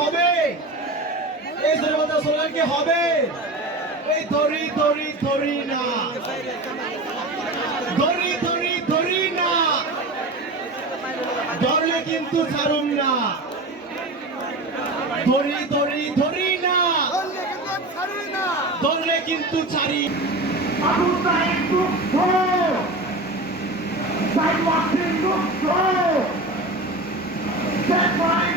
হবে? এই স্লোগান কি হবে? এই ধরি ধরি ধরি না, ধরি ধরি ধরি না, ধরলে কিন্তু ছাড়ুন না, ধরি ধরি ধরি না, ধরলে কিন্তু ছাড়ি। That's why